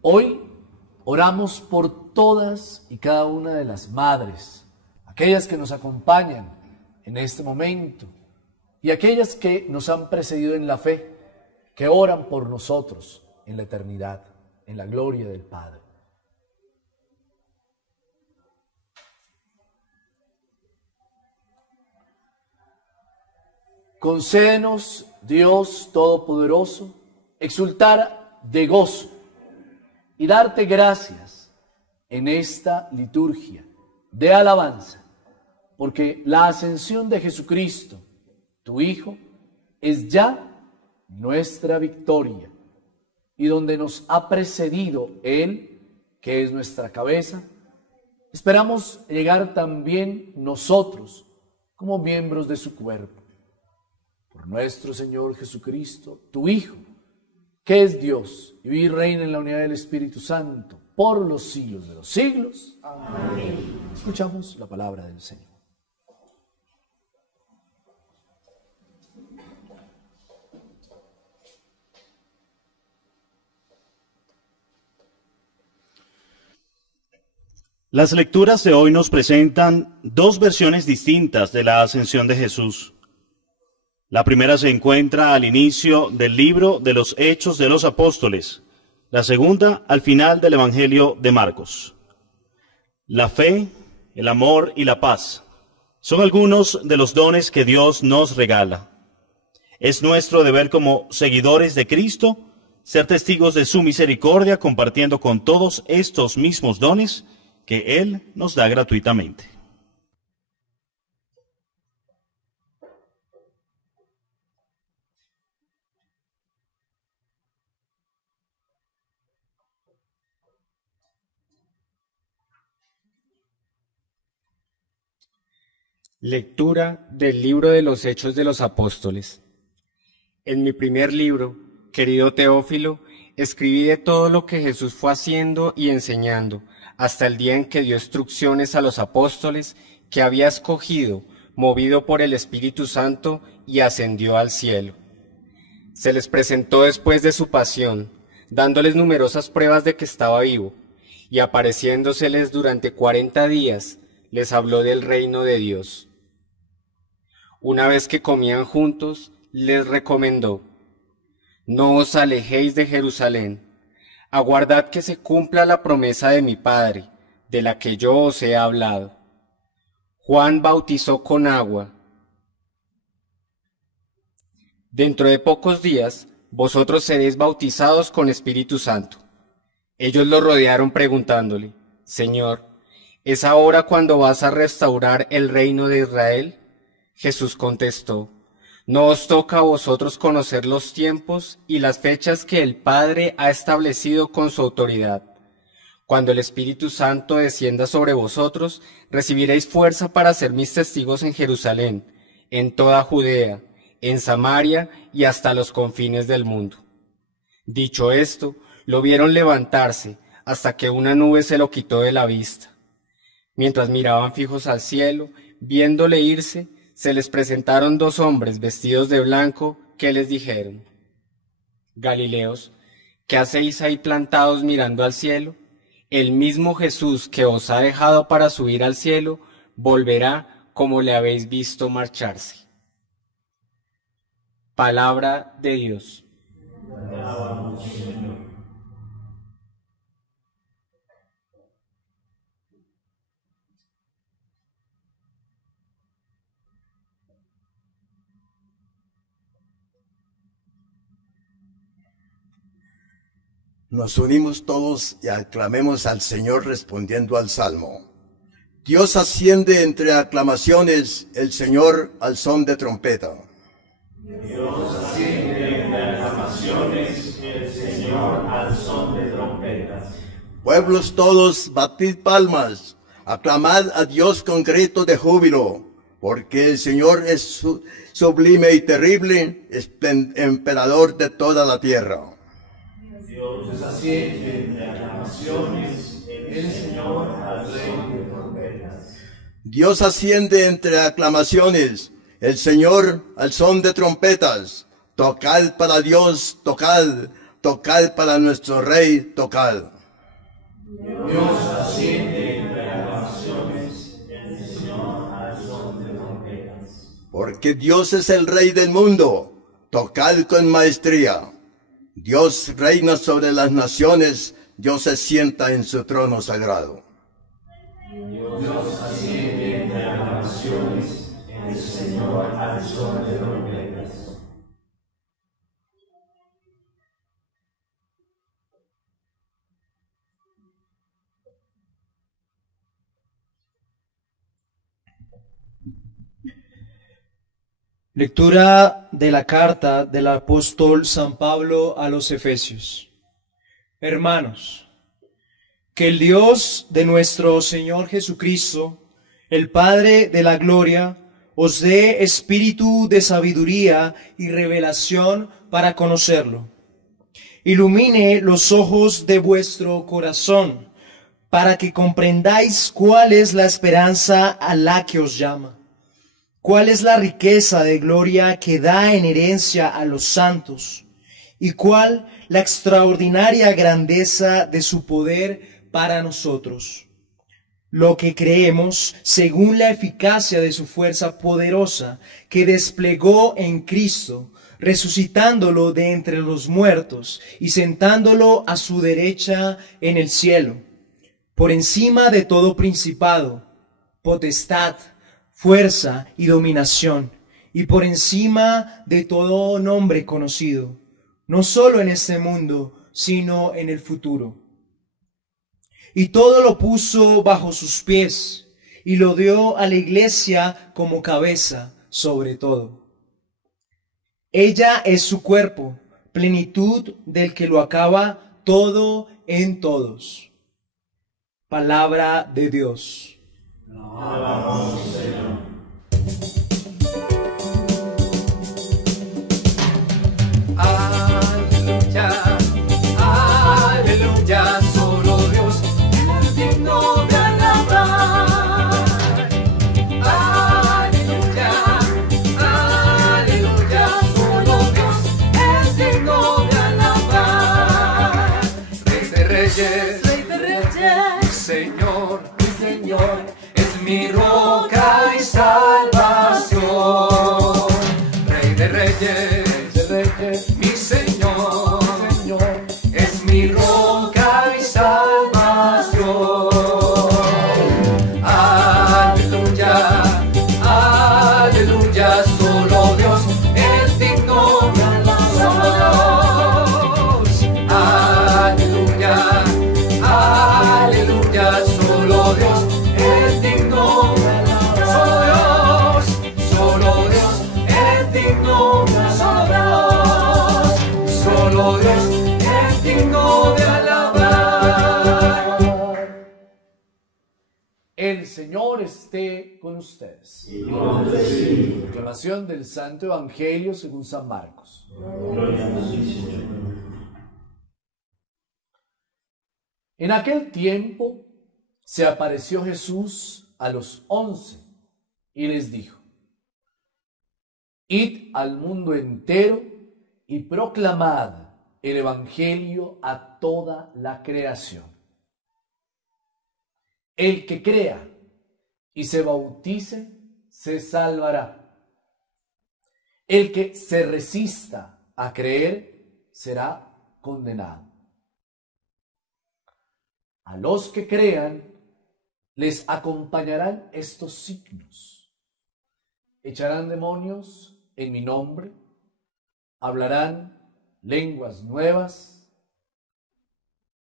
Hoy oramos por todas y cada una de las madres, aquellas que nos acompañan en este momento y aquellas que nos han precedido en la fe, que oran por nosotros en la eternidad, en la gloria del Padre. Concédenos, Dios Todopoderoso, exultar de gozo y darte gracias en esta liturgia de alabanza, porque la ascensión de Jesucristo, tu Hijo, es ya nuestra victoria, y donde nos ha precedido Él, que es nuestra cabeza, esperamos llegar también nosotros como miembros de su cuerpo. Por nuestro Señor Jesucristo, tu Hijo, que es Dios y vive y reina en la unidad del Espíritu Santo por los siglos de los siglos. Amén. Escuchamos la palabra del Señor. Las lecturas de hoy nos presentan dos versiones distintas de la ascensión de Jesús. La primera se encuentra al inicio del libro de los Hechos de los Apóstoles, la segunda al final del Evangelio de Marcos. La fe, el amor y la paz son algunos de los dones que Dios nos regala. Es nuestro deber como seguidores de Cristo ser testigos de su misericordia, compartiendo con todos estos mismos dones que Él nos da gratuitamente. Lectura del libro de los Hechos de los Apóstoles. En mi primer libro, querido Teófilo, escribí de todo lo que Jesús fue haciendo y enseñando, hasta el día en que dio instrucciones a los apóstoles que había escogido, movido por el Espíritu Santo, y ascendió al cielo. Se les presentó después de su pasión, dándoles numerosas pruebas de que estaba vivo, y apareciéndoseles durante 40 días, les habló del reino de Dios. Una vez que comían juntos, les recomendó: no os alejéis de Jerusalén, aguardad que se cumpla la promesa de mi Padre, de la que yo os he hablado. Juan bautizó con agua. Dentro de pocos días, vosotros seréis bautizados con Espíritu Santo. Ellos lo rodearon preguntándole: Señor, ¿es ahora cuando vas a restaurar el reino de Israel? Jesús contestó: no os toca a vosotros conocer los tiempos y las fechas que el Padre ha establecido con su autoridad. Cuando el Espíritu Santo descienda sobre vosotros, recibiréis fuerza para ser mis testigos en Jerusalén, en toda Judea, en Samaria y hasta los confines del mundo. Dicho esto, lo vieron levantarse hasta que una nube se lo quitó de la vista. Mientras miraban fijos al cielo, viéndole irse, se les presentaron dos hombres vestidos de blanco que les dijeron: Galileos, ¿qué hacéis ahí plantados mirando al cielo? El mismo Jesús que os ha dejado para subir al cielo, volverá como le habéis visto marcharse. Palabra de Dios. Alabamos, Señor. Nos unimos todos y aclamemos al Señor respondiendo al Salmo. Dios asciende entre aclamaciones, el Señor al son de trompeta. Dios asciende entre aclamaciones, el Señor al son de trompetas. Pueblos todos, batid palmas, aclamad a Dios con grito de júbilo, porque el Señor es sublime y terrible, emperador de toda la tierra. Dios asciende entre aclamaciones, el Señor al son de trompetas. Dios asciende entre aclamaciones, el Señor al son de trompetas. Tocad para Dios, tocad, tocad para nuestro Rey, tocad. Dios asciende entre aclamaciones, el Señor al son de trompetas. Porque Dios es el Rey del mundo, tocad con maestría. Dios reina sobre las naciones, Dios se sienta en su trono sagrado. Dios asciende entre aclamaciones, el Señor al son de trompetas. Lectura de la carta del apóstol San Pablo a los Efesios. Hermanos, que el Dios de nuestro Señor Jesucristo, el Padre de la gloria, os dé espíritu de sabiduría y revelación para conocerlo. Ilumine los ojos de vuestro corazón, para que comprendáis cuál es la esperanza a la que os llama. ¿Cuál es la riqueza de gloria que da en herencia a los santos? ¿Y cuál la extraordinaria grandeza de su poder para nosotros? Lo que creemos según la eficacia de su fuerza poderosa que desplegó en Cristo, resucitándolo de entre los muertos y sentándolo a su derecha en el cielo, por encima de todo principado, potestad, fuerza y dominación, y por encima de todo nombre conocido, no solo en este mundo, sino en el futuro. Y todo lo puso bajo sus pies, y lo dio a la iglesia como cabeza sobre todo. Ella es su cuerpo, plenitud del que lo acaba todo en todos. Palabra de Dios. Alabamos, Señor. Aleluya, aleluya, solo Dios es digno de alabar. Aleluya, aleluya, solo Dios es digno de alabar. Rey de reyes, Señor, mi Señor, es mi roca y salvación. Rey de reyes, mi Señor, es mi roca y salvación. Aleluya, aleluya, solo Dios es digno de alabar. Aleluya, aleluya, solo Dios es digno de alabar. Solo Dios es digno de alabar. Solo Dios es digno de alabar. El Señor esté con ustedes. Proclamación del Santo Evangelio según San Marcos. En aquel tiempo se apareció Jesús a los 11 y les dijo: Id al mundo entero y proclamad el Evangelio a toda la creación. El que crea y se bautice se salvará. El que se resista a creer será condenado. A los que crean les acompañarán estos signos: echarán demonios en mi nombre, hablarán lenguas nuevas,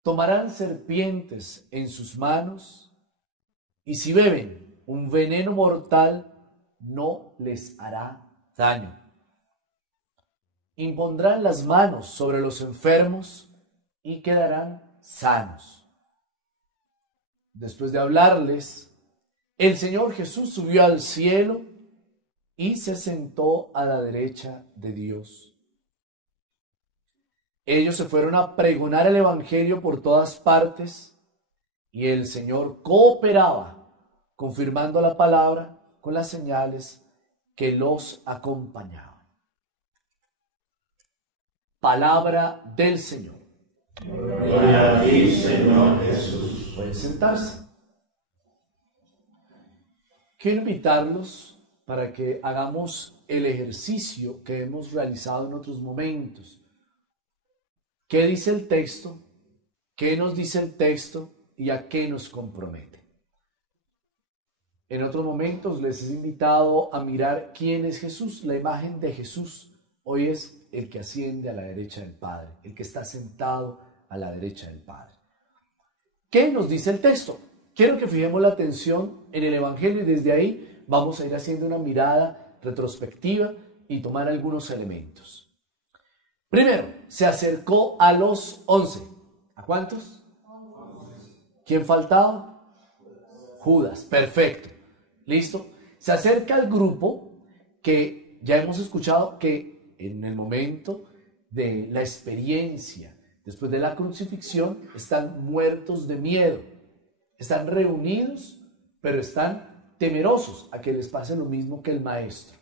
tomarán serpientes en sus manos, y si beben un veneno mortal no les hará daño. Impondrán las manos sobre los enfermos y quedarán sanos. Después de hablarles, el Señor Jesús subió al cielo y se sentó a la derecha de Dios. Ellos se fueron a pregonar el Evangelio por todas partes y el Señor cooperaba, confirmando la palabra con las señales que los acompañaban. Palabra del Señor. Gloria a ti, Señor Jesús. Pueden sentarse. Quiero invitarlos para que hagamos el ejercicio que hemos realizado en otros momentos. ¿Qué dice el texto? ¿Qué nos dice el texto? ¿Y a qué nos compromete? En otros momentos les he invitado a mirar quién es Jesús, la imagen de Jesús. Hoy es el que asciende a la derecha del Padre, el que está sentado a la derecha del Padre. ¿Qué nos dice el texto? Quiero que fijemos la atención en el Evangelio y desde ahí vamos a ir haciendo una mirada retrospectiva y tomar algunos elementos. Primero, se acercó a los 11. ¿A cuántos? ¿Quién faltaba? Judas. Perfecto. ¿Listo? Se acerca al grupo que ya hemos escuchado que en el momento de la experiencia, después de la crucifixión, están muertos de miedo. Están reunidos, pero están temerosos a que les pase lo mismo que el maestro.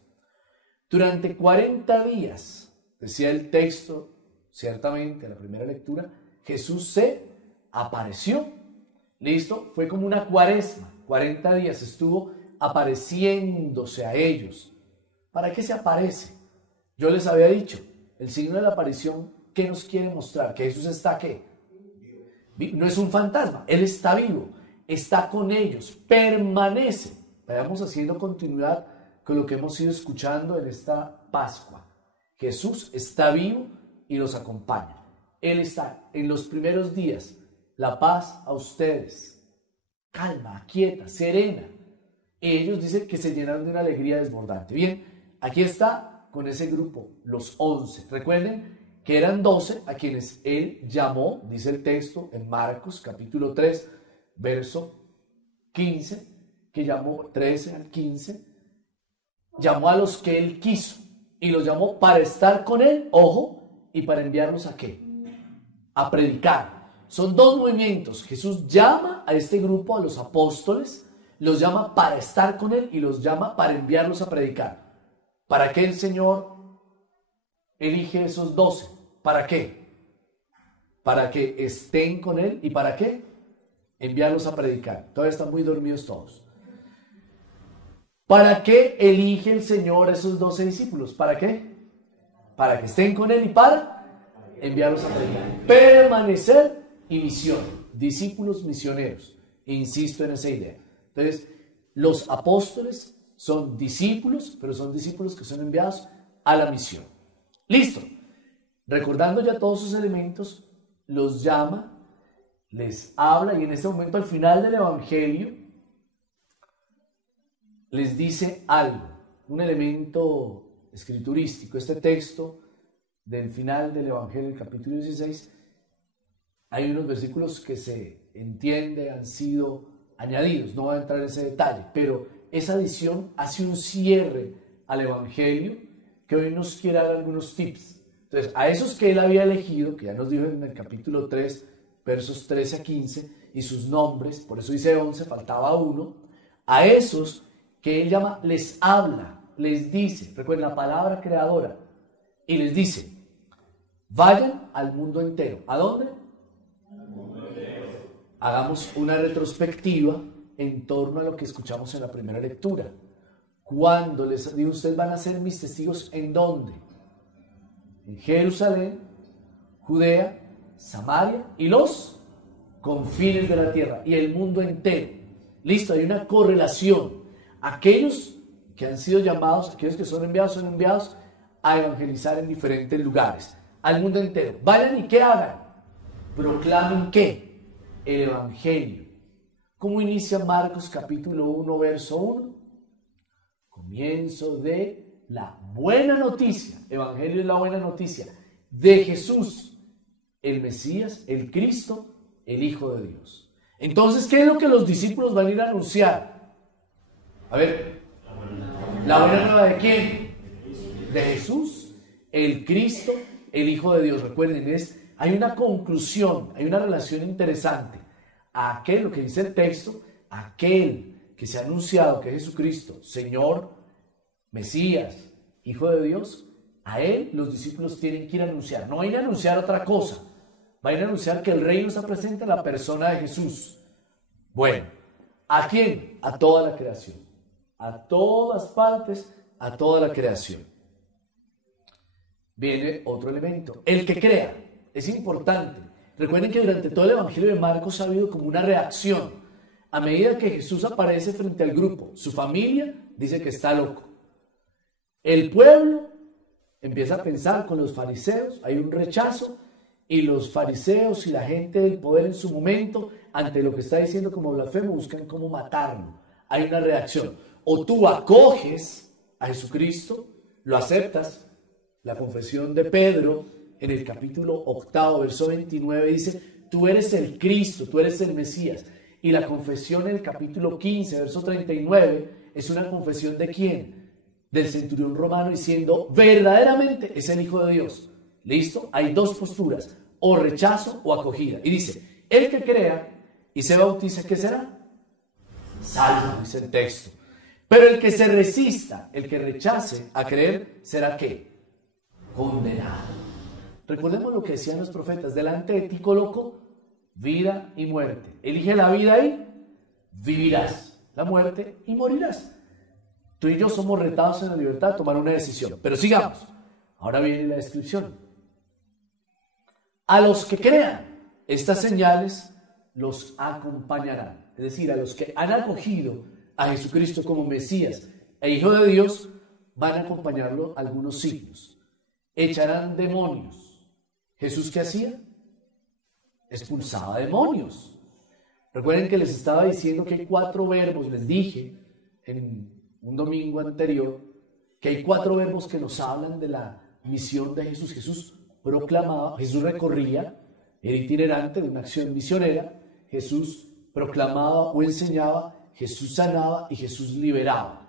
Durante 40 días, decía el texto, ciertamente, en la primera lectura, Jesús se apareció. ¿Listo? Fue como una cuaresma. 40 días estuvo apareciéndose a ellos. ¿Para qué se aparece? Yo les había dicho, el signo de la aparición, ¿qué nos quiere mostrar? Que Jesús está, ¿qué? No es un fantasma, Él está vivo, está con ellos, permanece. Vayamos haciendo continuidad con lo que hemos ido escuchando en esta Pascua. Jesús está vivo y los acompaña. Él está en los primeros días. La paz a ustedes. Calma, quieta, serena. Ellos dicen que se llenaron de una alegría desbordante. Bien, aquí está con ese grupo, los 11. Recuerden que eran 12 a quienes Él llamó, dice el texto en Marcos capítulo 3, verso 15, que llamó 13 al 15, llamó a los que Él quiso y los llamó para estar con Él, ojo, y para enviarlos ¿a qué? A predicar. Son dos movimientos. Jesús llama a este grupo, a los apóstoles, los llama para estar con Él y los llama para enviarlos a predicar. ¿Para qué el Señor elige esos 12? ¿Para qué? Para que estén con Él y ¿para qué? Enviarlos a predicar. Todavía están muy dormidos todos. ¿Para qué elige el Señor a esos 12 discípulos? ¿Para qué? Para que estén con Él y para enviarlos a predicar. Permanecer y misión. Discípulos misioneros. Insisto en esa idea. Entonces, los apóstoles son discípulos, pero son discípulos que son enviados a la misión. Listo. Recordando ya todos sus elementos, los llama, les habla y en este momento al final del Evangelio les dice algo, un elemento escriturístico. Este texto del final del Evangelio, el capítulo 16, hay unos versículos que se entiende han sido añadidos, no voy a entrar en ese detalle, pero esa adición hace un cierre al Evangelio que hoy nos quiere dar algunos tips. Entonces, a esos que Él había elegido, que ya nos dijo en el capítulo 3, versos 13 a 15, y sus nombres, por eso dice 11, faltaba uno, a esos que Él llama, les habla, les dice, recuerden la palabra creadora, y les dice, vayan al mundo entero. ¿A dónde? Al mundo entero. Hagamos una retrospectiva en torno a lo que escuchamos en la primera lectura. Cuando les digo, ustedes van a ser mis testigos, ¿en dónde? En Jerusalén, Judea, Samaria y los confines de la tierra y el mundo entero. Listo, hay una correlación. Aquellos que han sido llamados, aquellos que son enviados a evangelizar en diferentes lugares, al mundo entero. Vayan y ¿qué hagan? Proclamen ¿qué? El Evangelio. ¿Cómo inicia Marcos capítulo 1, verso 1? Comienzo de la buena noticia. Evangelio es la buena noticia de Jesús, el Mesías, el Cristo, el Hijo de Dios. Entonces, ¿qué es lo que los discípulos van a ir a anunciar? A ver, ¿la buena nueva de quién? De Jesús, el Cristo, el Hijo de Dios. Recuerden, hay una conclusión, hay una relación interesante. Aquel, lo que dice el texto, aquel que se ha anunciado que es Jesucristo, Señor, Mesías, Hijo de Dios, A Él los discípulos tienen que ir a anunciar. No vayan a anunciar otra cosa. Vayan a anunciar que el reino está presente en la persona de Jesús. Bueno, ¿a quién? A toda la creación. A todas partes, a toda la creación. Viene otro elemento. El que crea. Es importante. Recuerden que durante todo el Evangelio de Marcos ha habido como una reacción. A medida que Jesús aparece frente al grupo, su familia dice que está loco. El pueblo empieza a pensar con los fariseos, hay un rechazo, y los fariseos y la gente del poder en su momento, ante lo que está diciendo como blasfemo, buscan cómo matarlo. Hay una reacción. O tú acoges a Jesucristo, lo aceptas. La confesión de Pedro en el capítulo 8, verso 29 dice, tú eres el Cristo, tú eres el Mesías. Y la confesión en el capítulo 15, verso 39, es una confesión ¿de quién? Del centurión romano diciendo, verdaderamente es el Hijo de Dios. ¿Listo? Hay dos posturas, o rechazo o acogida. Y dice, el que crea y se bautiza, ¿qué será? Salvo, dice el texto. Pero el que se resista, el que rechace a creer, ¿será qué? Condenado. Recordemos lo que decían los profetas, delante de ti coloco vida y muerte. Elige la vida y vivirás, la muerte y morirás. Tú y yo somos retados en la libertad de tomar una decisión. Pero sigamos. Ahora viene la descripción. A los que crean, estas señales los acompañarán. Es decir, a los que han acogido a Jesucristo como Mesías e Hijo de Dios, van a acompañarlo algunos signos. Echarán demonios. ¿Jesús qué hacía? Expulsaba demonios. Recuerden que les estaba diciendo que hay 4 verbos, les dije en un domingo anterior, que hay 4 verbos que nos hablan de la misión de Jesús. Jesús proclamaba, Jesús recorría, era itinerante de una acción misionera, Jesús proclamaba o enseñaba, Jesús sanaba y Jesús liberaba.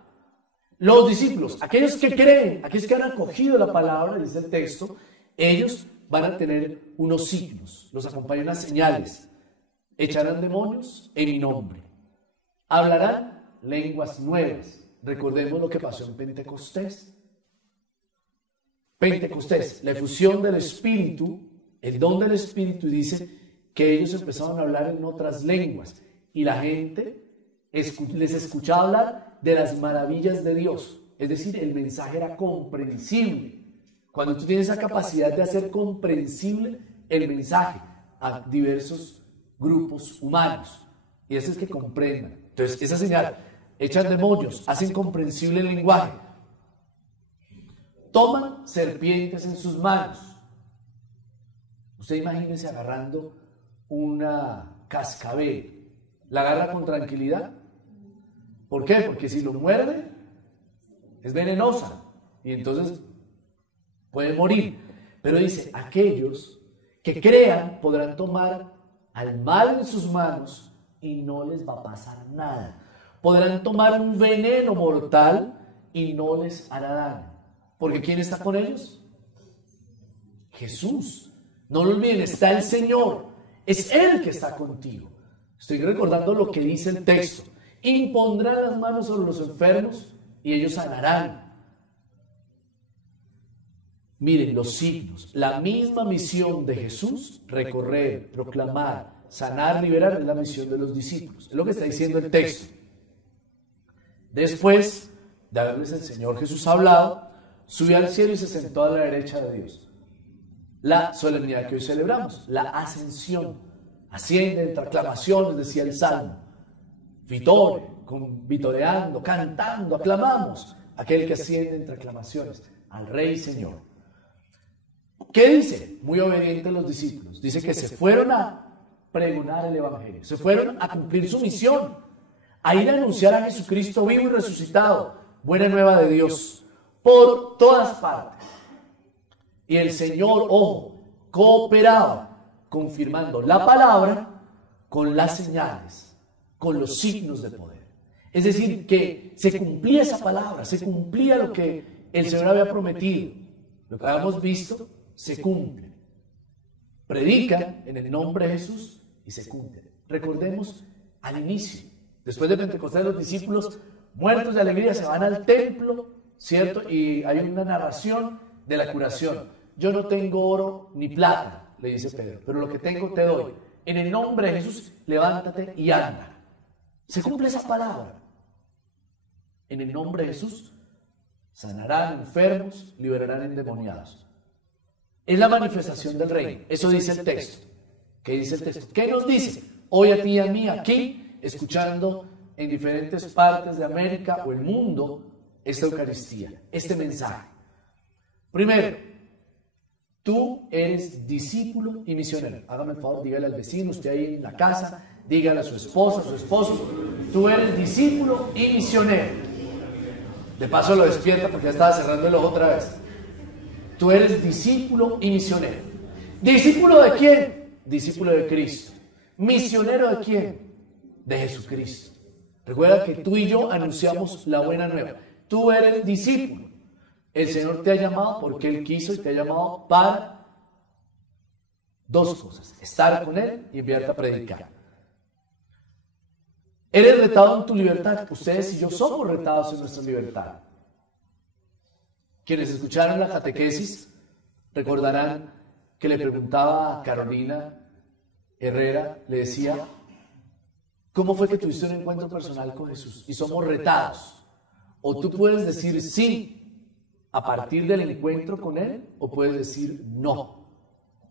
Los discípulos, aquellos que creen, aquellos que han acogido la palabra, dice el texto, ellos van a tener unos signos, los acompañan las señales, echarán demonios en mi nombre, hablarán lenguas nuevas. Recordemos lo que pasó en Pentecostés. Pentecostés, la efusión del Espíritu, el don del Espíritu, y dice que ellos empezaron a hablar en otras lenguas y la gente les escuchaba hablar de las maravillas de Dios. Es decir, el mensaje era comprensible. Cuando tú tienes esa capacidad de hacer comprensible el mensaje a diversos grupos humanos, y eso es que comprendan. Entonces, esa señal, echan demonios, hacen comprensible el lenguaje, toman serpientes en sus manos. Usted imagínese agarrando una cascabel, ¿la agarra con tranquilidad? ¿Por qué? Porque si lo muerde, es venenosa y entonces puede morir. Pero dice, aquellos que crean podrán tomar al mal en sus manos y no les va a pasar nada. Podrán tomar un veneno mortal y no les hará daño. Porque ¿quién está con ellos? Jesús. No lo olviden, está el Señor. Es Él que está contigo. Estoy recordando lo que dice el texto. Impondrán las manos sobre los enfermos y ellos sanarán. Miren los signos. La misma misión de Jesús, recorrer, proclamar, sanar, liberar, es la misión de los discípulos. Es lo que está diciendo el texto. Después de haberles el Señor Jesús hablado, subió al cielo y se sentó a la derecha de Dios. La solemnidad que hoy celebramos, la ascensión. Asciende entre aclamaciones, decía el Salmo. Vitoreando, cantando, aclamamos. Aquel que asciende entre aclamaciones al Rey Señor. ¿Qué dice? Muy obedientes los discípulos. Dice que se fueron a pregonar el Evangelio. Se fueron a cumplir su misión. A ir a anunciar a Jesucristo vivo y resucitado. Buena nueva de Dios. Por todas partes. Y el Señor, ojo, cooperaba confirmando la palabra con las señales, con los signos de poder. Es decir, que se cumplía esa palabra, se cumplía lo que el Señor había prometido. Lo que habíamos visto, se cumple. Predican en el nombre de Jesús y se cumple. Recordemos al inicio, después de Pentecostés, los discípulos muertos de alegría se van al templo, ¿cierto? Y hay una narración de la curación. Yo no tengo oro ni plata, le dice Pedro, pero lo que tengo te doy. En el nombre de Jesús, levántate y anda. Se cumple esa palabra. En el nombre de Jesús, sanarán enfermos, liberarán endemoniados. Es la manifestación del reino. Eso dice el texto. ¿Qué dice el texto? ¿Qué nos dice? Hoy a ti y a mí, aquí, escuchando en diferentes partes de América o el mundo, esta Eucaristía, este mensaje. Primero, tú eres discípulo y misionero. Hágame el favor, dígale al vecino, usted ahí en la casa, dígale a su esposa, a su esposo, tú eres discípulo y misionero. De paso lo despierta porque ya estaba cerrando el ojo otra vez. Tú eres discípulo y misionero. ¿Discípulo de quién? Discípulo de Cristo. ¿Misionero de quién? De Jesucristo. Recuerda que tú y yo anunciamos la buena nueva. Tú eres discípulo. El Señor te ha llamado porque Él quiso y te ha llamado para dos cosas: estar con Él y enviarte a predicar. Eres retado en tu libertad. Ustedes y yo somos retados en nuestra libertad. Quienes escucharon la catequesis recordarán que le preguntaba a Carolina Herrera, le decía, ¿cómo fue que tuviste un encuentro personal con Jesús? Y somos retados. O tú puedes decir sí a partir del encuentro con Él, o puedes decir no.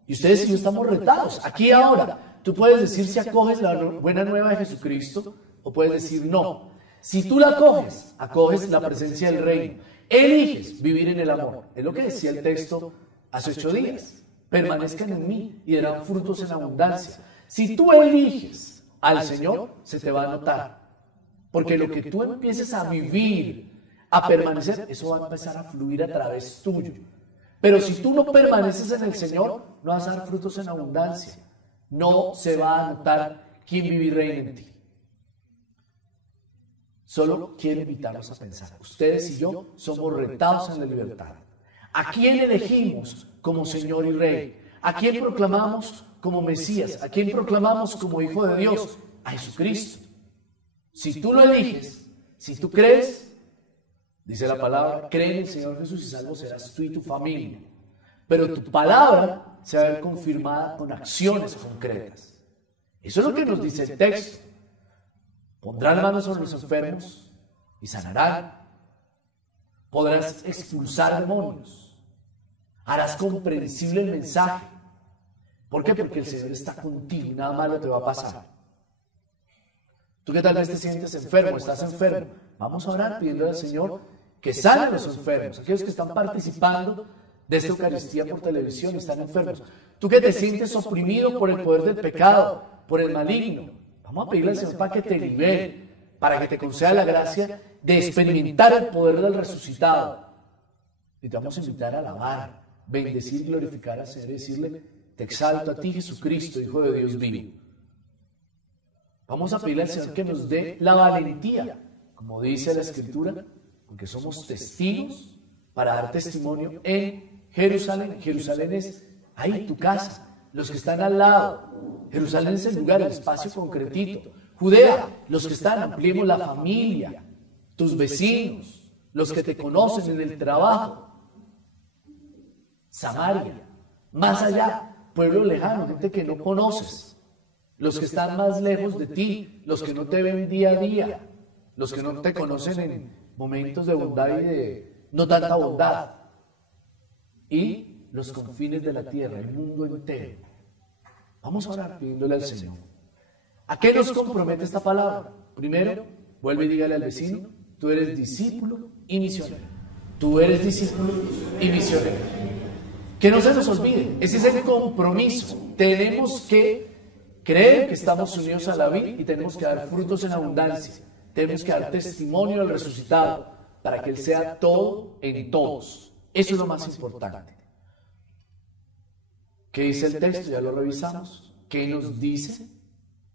Y ustedes y yo estamos retados, aquí y ahora. Tú puedes decir si acoges la buena nueva de Jesucristo, o puedes decir no. Si tú la acoges, acoges la presencia del reino. Eliges vivir en el amor. Es lo que decía el texto hace 8 días. Permanezcan en mí y darán frutos en abundancia. Si tú eliges al Señor, se te va a notar. Porque lo que tú empieces a vivir, a permanecer, eso va a empezar a fluir a través tuyo. Pero si tú no permaneces en el Señor, no vas a dar frutos en abundancia. No se va a notar quién vive y reina en ti. Solo quiero invitarlos a pensar. Ustedes y yo somos retados en la libertad. ¿A quién elegimos como Señor y Rey? ¿A quién proclamamos como Mesías? ¿A quién proclamamos como Hijo de Dios? A Jesucristo. Si tú lo eliges, si tú crees, dice la palabra, cree en el Señor Jesús y salvo serás tú y tu familia. Pero tu palabra se va a ver confirmada con acciones concretas. Eso es lo que nos dice el texto. Pondrán manos sobre los enfermos y sanarán. Podrás expulsar demonios. Harás comprensible el mensaje. ¿Por qué? Porque el Señor está contigo y nada malo te va a pasar. Tú que tal vez te sientes enfermo, estás enfermo, vamos a orar pidiendo al Señor que sane a los enfermos, aquellos que están participando de esta Eucaristía por televisión y están enfermos. Tú que te sientes oprimido por el poder del pecado, por el maligno, vamos a pedirle al Señor para que te libere, para que te conceda la gracia de experimentar el poder del resucitado. Y te vamos a invitar a alabar, bendecir, glorificar al Señor y decirle, te exalto a ti, Jesucristo, Hijo de Dios vivo. Vamos a pedirle al Señor que nos dé la valentía, como dice la Escritura, porque somos testigos para dar testimonio en Jerusalén. Jerusalén es ahí tu casa, los que están al lado. Jerusalén es el lugar, el espacio concretito. Judea, los que están, ampliemos la familia, tus vecinos, los que te conocen en el trabajo. Samaria, más allá, pueblo lejano, gente que no conoces. Los que están más lejos de ti, los que no te ven día a día, los que no te conocen en momentos de bondad y de no tanta bondad. Y los confines de la tierra, el mundo entero. Vamos a orar pidiéndole al Señor. ¿A qué nos compromete esta palabra? Primero, vuelve y dígale al vecino, tú eres discípulo y misionero. Tú eres discípulo y misionero. Que no se nos olvide, ese es el compromiso. Tenemos que creer que estamos unidos a la vida y tenemos que dar frutos en abundancia. Tenemos que dar testimonio al resucitado para que Él sea todo en todos. Eso es lo más importante. ¿Qué dice el texto? Ya lo revisamos. ¿Qué nos dice?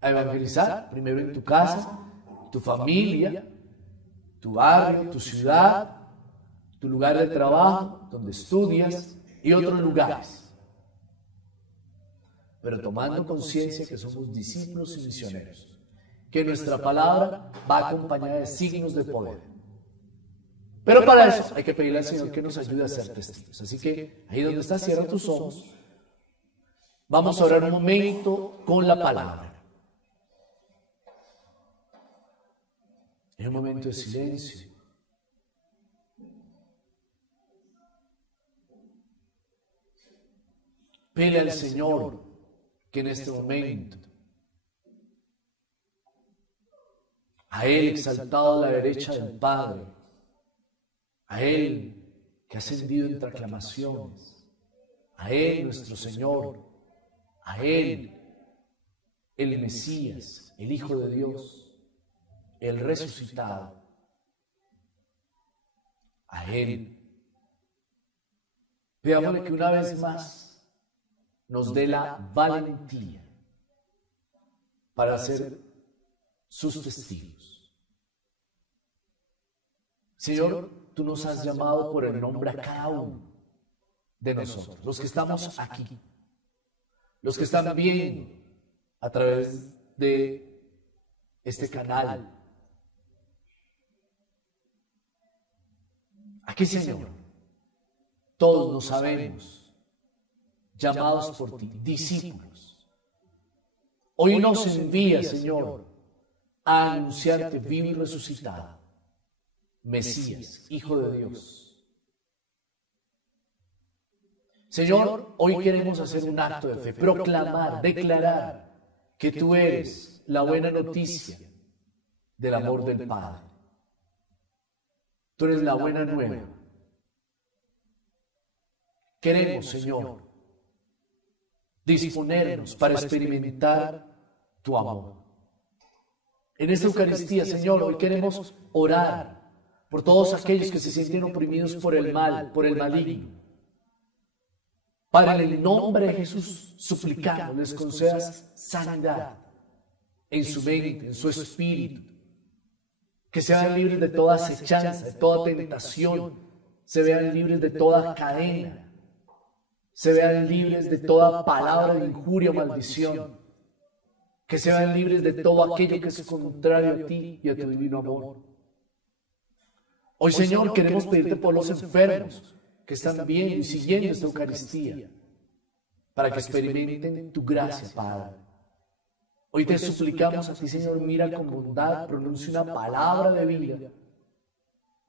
A evangelizar, primero en tu casa, tu familia, tu barrio, tu ciudad, tu lugar de trabajo, donde estudias y otros lugares. Pero tomando conciencia que somos discípulos y misioneros, que nuestra palabra va acompañada de signos de poder. Pero para eso hay que pedirle al Señor que nos ayude a ser testigos. Así que ahí donde estás, cierra tus ojos. Vamos a orar un momento con la palabra. En un momento de silencio. Pide al Señor que en este momento, a Él exaltado a la derecha del Padre, a Él que ha ascendido entre aclamaciones, a Él nuestro Señor, a Él el Mesías, el Hijo de Dios, el resucitado, a Él. Pidámosle que una vez más nos dé la valentía para ser sus testigos. Señor, tú nos has llamado por el nombre a cada uno de nosotros, los que estamos aquí, los que están viendo a través de este canal. Aquí, Señor, todos nos sabemos llamados por ti, discípulos. Hoy nos envía, Señor, a anunciarte vivo y resucitado, Mesías, Hijo de Dios. Señor, hoy queremos hacer un acto de fe, proclamar, declarar que tú eres la buena noticia del amor del Padre. Tú eres la buena nueva. Queremos, Señor, disponernos para experimentar tu amor. En esta Eucaristía, Señor, hoy queremos orar por todos aquellos que se sienten oprimidos por el mal, por el maligno. Padre, en el nombre de Jesús, suplicamos, les concedas sanidad en su mente, en su espíritu, que se vean libres de toda acechanza, de toda tentación, se vean libres de toda cadena, se vean libres de toda palabra de injuria o maldición, que se vean libres de todo aquello que es contrario a ti y a tu divino amor. Hoy, Señor, queremos pedirte por los enfermos que están viendo y siguiendo esta Eucaristía, para que experimenten tu gracia, Padre. Hoy te suplicamos a ti, Señor, mira con bondad, pronuncia una palabra de vida,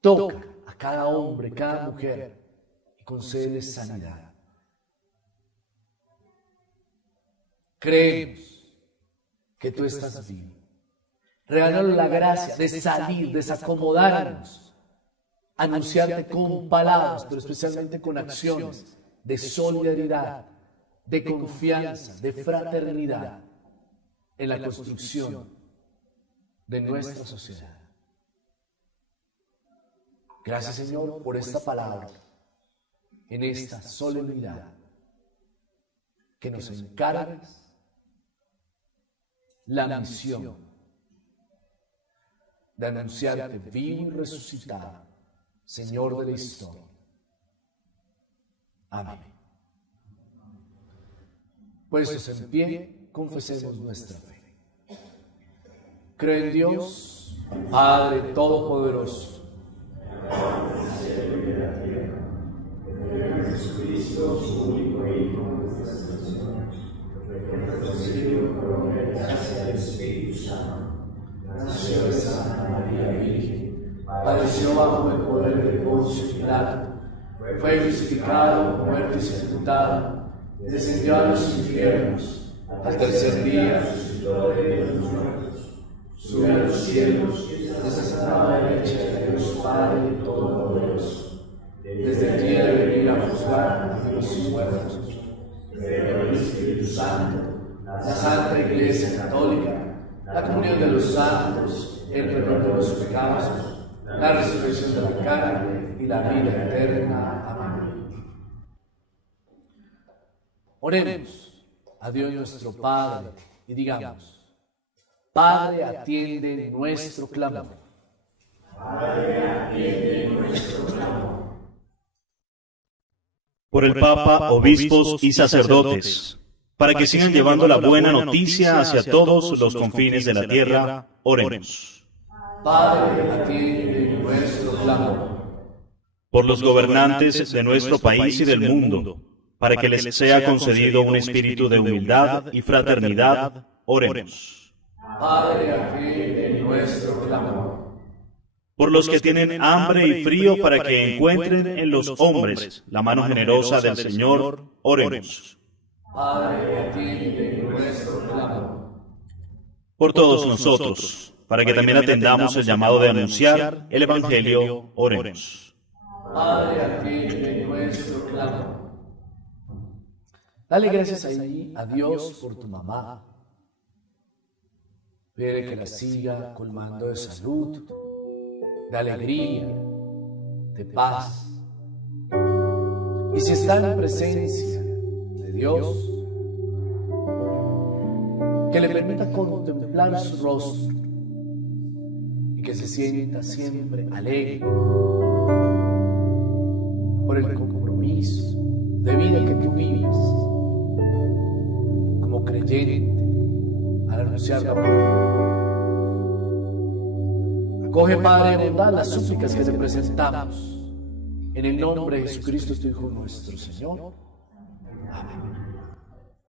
toca a cada hombre, cada mujer y concédeles sanidad. Creemos que tú estás vivo. Regálanos la gracia de salir, desacomodarnos, anunciarte con palabras, pero especialmente con acciones de solidaridad, de confianza, de fraternidad en la construcción de nuestra sociedad. Gracias, Señor, por esta palabra, en esta solemnidad que nos encargas la misión de anunciarte vivo y resucitado, Señor de la historia. Amén. Puestos en pie, confesemos nuestra fe. Creo en Dios, Padre Todopoderoso, Jesucristo, su único Hijo, nuestra salvación, concebido por la gracia del Espíritu Santo, nació de Santa María Virgen, padeció bajo el poder de Poncio Pilato, fue crucificado, muerto y sepultado, descendió a los infiernos, al tercer día resucitó de los muertos, subió a los cielos, está a la derecha de Dios Padre Todopoderoso. Desde allí ha de venir a juzgar a los muertos. Creo en el Espíritu Santo, la Santa Iglesia Católica, la comunión de los santos, el perdón de los pecados, la resurrección de la carne y la vida eterna. Amén. Oremos a Dios nuestro Padre y digamos: Padre, atiende nuestro clamor. Padre, atiende nuestro clamor. Por el Papa, obispos y sacerdotes, para que sigan llevando la buena noticia hacia todos los confines de la tierra, oremos. Padre, atiende nuestro clamor. por los gobernantes de nuestro país y del mundo, para que les sea concedido un espíritu de humildad y fraternidad, oremos. Padre, atiende nuestro clamor. Por los que tienen hambre y frío, para que encuentren en los hombres la mano generosa del Señor, oremos. Padre, atiende nuestro clamor. Por todos nosotros, para que también atendamos el llamado de anunciar el Evangelio, oremos. Padre, atiende nuestro clamor. Dale gracias ahí a Dios por tu mamá. Pide que la siga colmando de salud, de alegría, de paz. Y si está en presencia de Dios, que le permita contemplar su rostro y que se sienta siempre alegre por el compromiso de vida que tú vives como creyente al anunciar la palabra. Acoge, Padre de bondad, las súplicas que te presentamos en el nombre de Jesucristo, tu Hijo nuestro Señor. Amén.